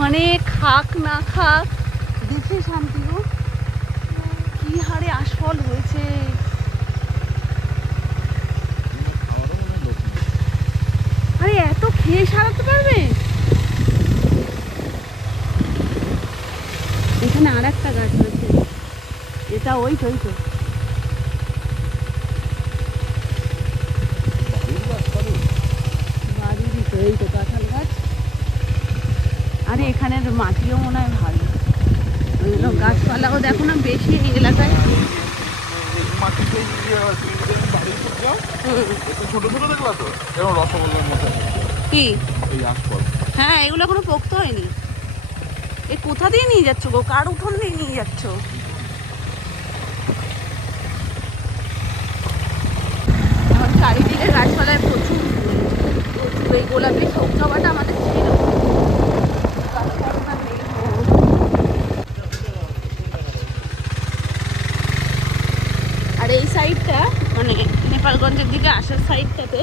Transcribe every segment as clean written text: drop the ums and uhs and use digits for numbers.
মানে খাক না খাক দেখে শান্তি গো, কি হারে আশফল হয়েছে। আরে এত খেয়ে সারাতে পারবে? এখানে আর একটা গাছ আছে, এটা ওই তো বাড়িরই তো, এই তো কাঁঠাল গাছ। আরে এখানের মাটিও মনে হয় ভালো, গাছপালাও দেখো না বেশি এই এলাকায়। কি হ্যাঁ, এগুলো এখনো পোক্ত হয়নি। এ কোথা দিয়ে নিয়ে যাচ্ছ গো? কার উঠোন দিয়ে নিয়ে যাচ্ছ? এখন চারিদিকে গাছপালায় প্রচুর প্রচুর এই গোলাপি সবজাটা আমাদের ছিল। আর এই সাইডটা মানে নেপালগঞ্জের দিকে আসার সাইডটাতে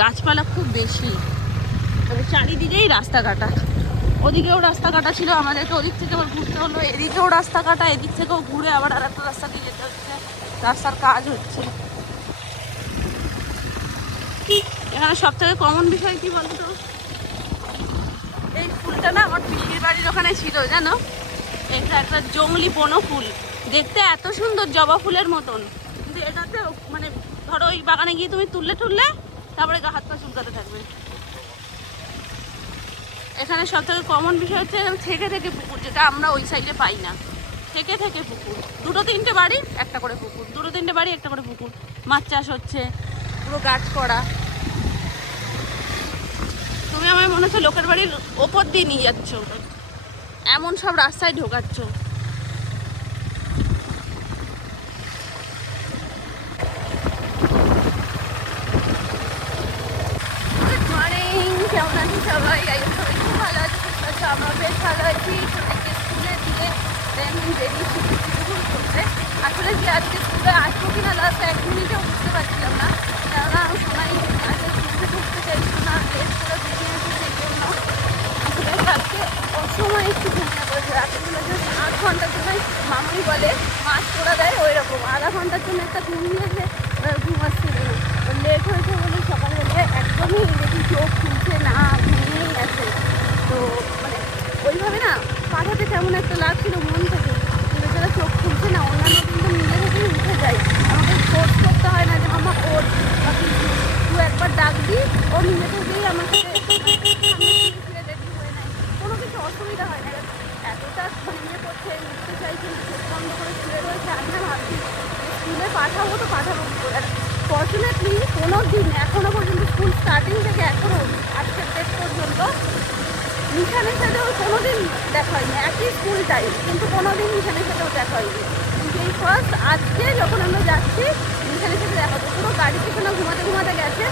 গাছপালা খুব বেশি, মানে চারিদিকেই রাস্তা কাটা। ওদিকেও রাস্তা কাটা ছিল, আমাদেরকে ওদিক থেকে আবার ঘুরতে হলো। এদিকেও রাস্তা কাটা, এদিক থেকেও ঘুরে আবার আর একটা রাস্তা দিয়ে যেতে হচ্ছে। রাস্তার কাজ হচ্ছে। এখানে সব থেকে কমন বিষয় কি বলতো, এই ফুলটা না আমার পিসির বাড়ির ওখানে ছিল জানো। এটা একটা জংলি বনো ফুল, দেখতে এত সুন্দর জবা ফুলের মতন, কিন্তু এটাতে মানে ধরো ওই বাগানে গিয়ে তুমি তুললে তারপরে হাত পা চুলকাতে থাকবে। এখানে সব থেকে কমন বিষয় হচ্ছে থেকে পুকুর, যেটা আমরা ওই সাইডে পাই না। থেকে পুকুর, দুটো তিনটে বাড়ি একটা করে পুকুর, দুটো তিনটে বাড়ি একটা করে পুকুর, মাছ চাষ হচ্ছে, পুরো গাছ করা। তুমি আমার মনে হচ্ছে লোকের বাড়ির ওপর দিয়ে নিয়ে যাচ্ছ, এমন সব রাস্তায় ঢোকাচ্ছ। গুড মর্নিং, কেমন আছি সবাই? সবাই খুব ভালো আছে, আমরা বেশ ভালো আছি। স্কুলে দিয়ে দেন বেরিয়েছি স্কুল করতে। আসলে কি আজকে স্কুলে আসবো কিনা লাস্ট 1 মিনিটেও বুঝতে পারছিলাম না, কেননা সবাই আজকে স্কুলে ঢুকতে চাইছিল না, লেট করে বেরিয়ে আসে। সেই জন্য আসলে আজকে অসময় একটু ঘুমিয়ে পড়েছে। রাত্রিবেলা যদি 8 ঘন্টার জন্য মামুনি বলে মাছ করে দেয়, ওই রকম আধা ঘন্টার জন্য একটা ঘুম নিয়েছে, ঘুম আসছিল না। লেট হয়েছে বলে সকালবেলা একদমই দেখি চোখ খুলছে না, ঘুমিয়েই আছে। তো মানে ওইভাবে না পাঠাতে কেমন একটা লাগছিল মন থেকে, বেচারা চোখ খুলছে না। অন্যান্য কিন্তু নিজে থেকেই উঠে যায়, আমাকে ফোর্স করতে হয় না যে মামা ওর বা কিছু, তুই একবার ডাক দিই ও নিজে থেকেই আমাকে রেডি হয়ে নেয়, কোনো কিছু অসুবিধা হয় না। এতটা মানে ইয়ে করছে, উঠতে চাইছে, চোখ বন্ধ করে শুয়ে রয়েছে। আমি না ভাবছি স্কুলে পাঠাবো তো পাঠাবো কি করে। ফর্চুনেটলি কোনো দিন এখনও পর্যন্ত স্কুল স্টার্টিং থেকে এখনও আজকের ডেট পর্যন্ত মিশানের সাথেও কোনো দিন দেখা হয়নি। একই স্কুল টাইম, কিন্তু কোনো দিন মিশানের সাথেও দেখা হয়নি। কিন্তু এই ফার্স্ট আজকে যখন আমরা যাচ্ছি মিশানের সাথে দেখা হতো, পুরো গাড়ি পিছনে ঘুমাতে গেছে।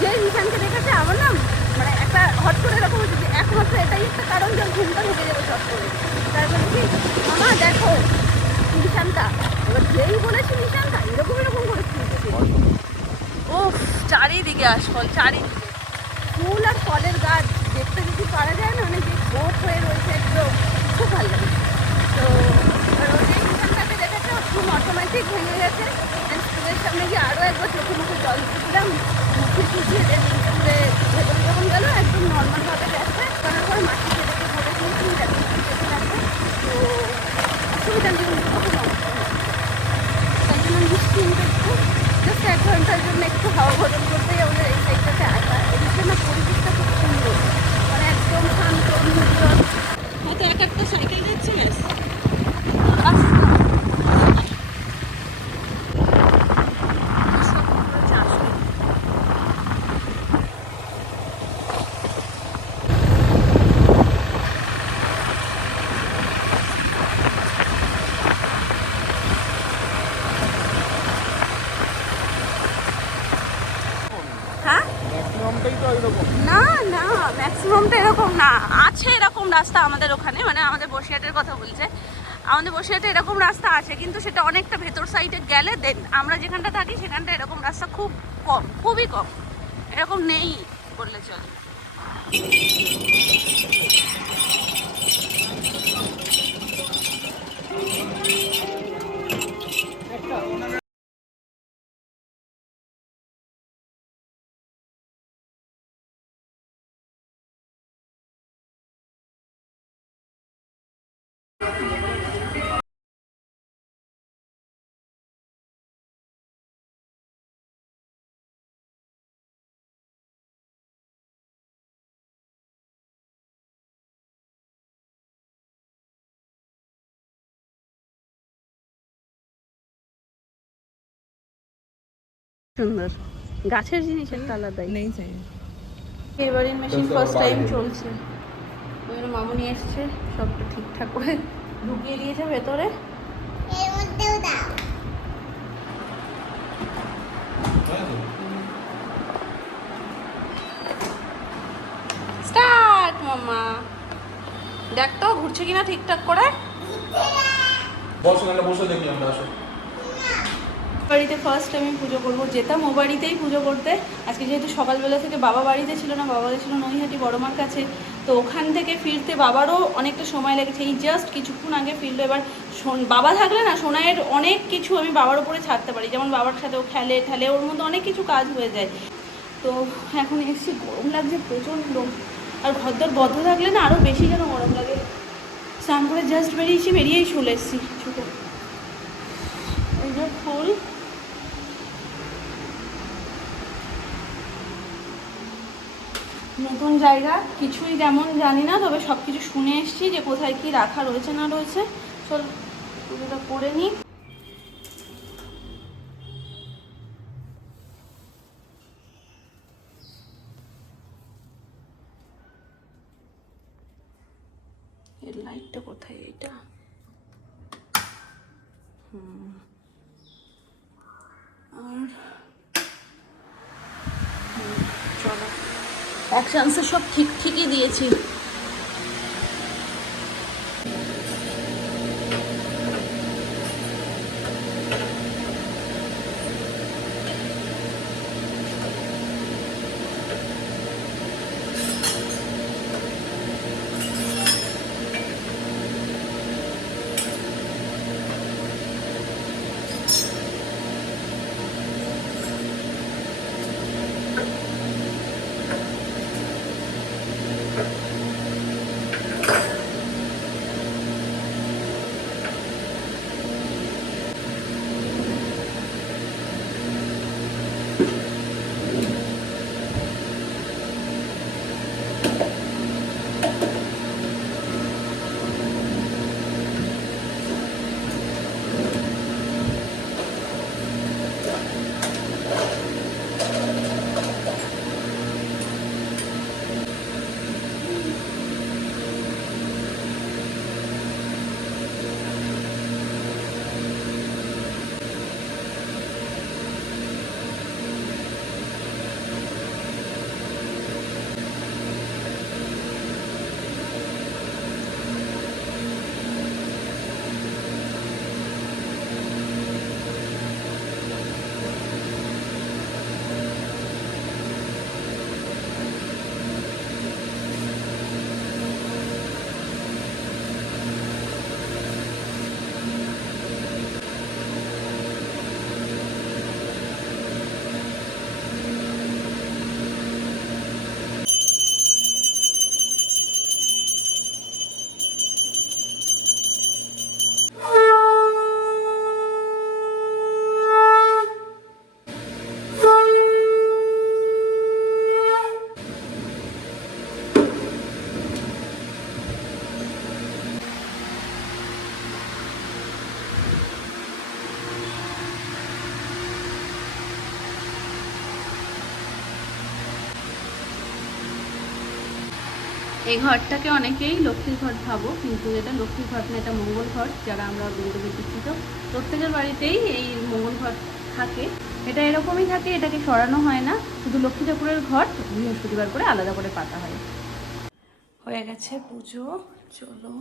যেই মিশানকে দেখেছে আমার না মানে একটা হট করে এরকম হচ্ছে যে একমাত্র এটাই একটা কারণ যে ঘুমটা ঢুকে যাবে চট করে। তারপরে কি মামা দেখো মিশানটা, এবার যেই বলেছি মিশানটা এরকম করে শুনতেছে। ও চারিদিকে আশফল, চারিদিকে ফুল আর ফলের গাছ দেখতে যদি পারা যায় না, অনেক ভোট হয়ে রয়েছে একদম, খুব ভালো লাগে। তো যে মিশানটাকে দেখেছে ঘুম অটোমেটিক ভেঙে গেছে। স্কুলের সামনে গিয়ে আরও একবার চোখে মুখে জল দিয়েছিলাম, মুখে চুষিয়ে দেন স্কুলে ভেতরে যখন গেল একদম নর্মালভাবে গেছে। করার পর মাটিকে দেখে বলে দিয়েছি যাতে যেতে থাকবে, তো অসুবিধা নেই, কোনো সমস্যা নেই। তাই জন্য নিশ্চিন্ত একটু জাস্ট 1 ঘন্টার জন্য একটু হাওয়া বদল করতেই আমাদের এই সাইডটাতে আসা। এদিকে না পরিবেশটা খুব সুন্দর, মানে একদম শান্ত নির্জন। হয়তো একটা সাইকেল যাচ্ছে ব্যাস। না না, ম্যাক্সিমামটা এরকম না, আছে এরকম রাস্তা আমাদের ওখানে, মানে আমাদের বসিরহাটের কথা বলছে। আমাদের বসিরহাটে এরকম রাস্তা আছে, কিন্তু সেটা অনেকটা ভেতর সাইডে গেলে দেন। আমরা যেখানটা থাকি সেখানটা এরকম রাস্তা খুব কম, খুবই কম, এরকম নেই বললে চলে। সুন্দর গাছের জিনিস একটা আলাদাই नहीं चाहिए। এবারের মেশিন ফার্স্ট টাইম চলছে। ওই জন্য মামুনি এসছে, সবটা ঠিকঠাক করে ঢুকিয়ে দিয়েছে ভেতরে। এর মধ্যেও দাও। স্টার্ট মামা। দেখ তো ঘুরছে কিনা ঠিকঠাক করে। বসো না, বসে দেখি আমরা। আসো বাড়িতে ফার্স্ট আমি পুজো করবো, যেতাম ও বাড়িতেই পুজো করতে। আজকে যেহেতু সকালবেলা থেকে বাবা বাড়িতে ছিল না, বাবা ছিল নৈহাটি বড়মার কাছে, তো ওখান থেকে ফিরতে বাবারও অনেকটা সময় লেগেছে। এই জাস্ট কিছুক্ষণ আগে ফিরলো। এবার বাবা থাকলে না সোনাইয়ের অনেক কিছু আমি বাবার উপরে ছাড়তে পারি, যেমন বাবার সাথেও খেলে ঠেলে, ওর মধ্যে অনেক কিছু কাজ হয়ে যায়। তো এখন এসছি, গরম লাগছে প্রচণ্ড। আর ঘরদর বদ্ধ থাকলে না আরও বেশি যেন গরম লাগে। স্নান করে জাস্ট বেরিয়েই চলে এসেছি ছুটে। এই যে ফুল, নতুন জায়গা, কিছুই তেমন জানি না, তবে সব কিছু শুনে এসেছি যে কোথায় কি রাখা রয়েছে না রয়েছে। চল পুজোটা করে নিই। এর লাইটটা কোথায়? এটা আর চলো, অ্যাকশনসে সব ঠিকই দিয়েছি। এই ঘরটাকে অনেকেই লক্ষ্মীর ঘর ভাবো, কিন্তু এটা লক্ষ্মীর ঘর না, এটা মঙ্গল ঘর। যারা আমরা বিন্দু শিক্ষিত, প্রত্যেকের বাড়িতেই এই মঙ্গল ঘর থাকে। এটা এরকমই থাকে, এটাকে সরানো হয় না। শুধু লক্ষ্মী ঠাকুরের ঘর বৃহস্পতিবার করে আলাদা করে পাতা হয়। হয়ে গেছে পুজো, চলো।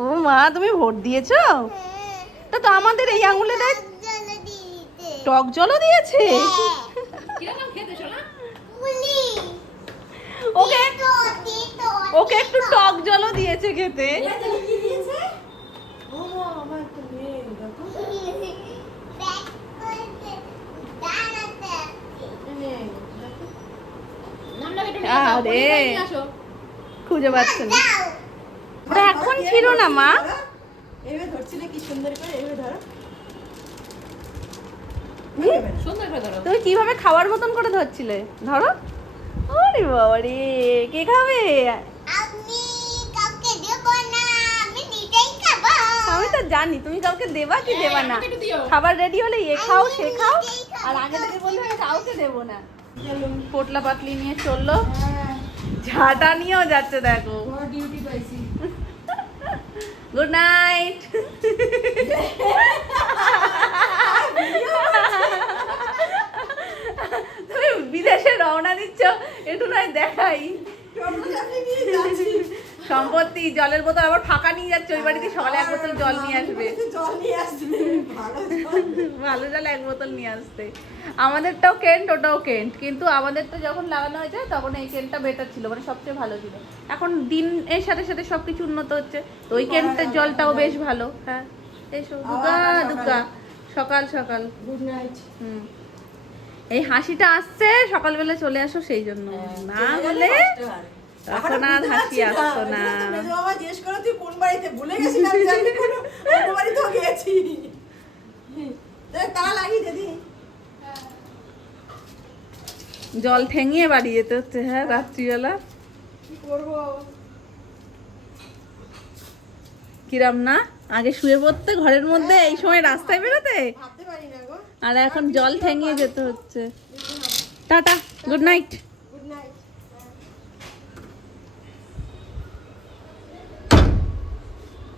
ও মা, তুমি ভোট দিয়েছো? তা তো আমাদের এই আঙুলে দেখ টক জলও দিয়েছে। ওকে একটু টক জলও দিয়েছে খেতে। আরে খুঁজে পাচ্ছে না, ওটা এখন ছিল না মা। তুমি কিভাবে খাওয়ার মতন করে ধরছিলে? ধরো। ওরে বাবা রে, কে খাবে? আমি তো জানি তুমি কাউকে দেবা কি দেবা না। খাবার রেডি হলে এ খাও সে খাও, আর আগে থেকে বলবে আমি কাউকে দেবো না। পোটলা পাতলি নিয়ে চললো, ঝাঁটা নিয়েও যাচ্ছে দেখো। Good night. তুমি বিদেশে রওনা দিচ্ছ, একটু নয় দেখাই। সম্পত্তি জলের বোতল আবার ফাঁকা নিয়ে যাচ্ছে, ওই বাড়িতে সকালে এক বোতল জল নিয়ে আসবে। ভালো জল এক বোতল নিয়ে আসতে। আমাদেরটাও কেন্ট, ওটাও কেন্ট, কিন্তু আমাদেরটা যখন লাগানো হয়েছে তখন এই কেন্টটা বেটার ছিল, মানে সবচেয়ে ভালো ছিল। এখন দিন এর সাথে সাথে সবকিছু উন্নত হচ্ছে, তো ওই কেন্টের জলটাও বেশ ভালো। হ্যাঁ এসো দুগা দুগা, সকাল সকাল গুড নাইট। এই হাসিটা আসছে সকালবেলা চলে আসো সেই জন্য, না হলে তখন আর হাসি আসতো না। বাবা জিজ্ঞেস করো তুই কোন বাড়িতে, ভুলে গেছিলাম যে আমি কোন অন্য বাড়িতেও গেছি। তা লাগি দিদি জল ঠেঙিয়ে বাড়ি যেতে হচ্ছে। হ্যাঁ রাত্রিবেলা কি করবো। কিরাম না, আগে শুয়ে পড়তে ঘরের মধ্যে, এই সময় রাস্তায় বেরোতে, ভাবতে পারি না গো। আর এখন জল ঠেঙিয়ে যেতে হচ্ছে। Tata, good night.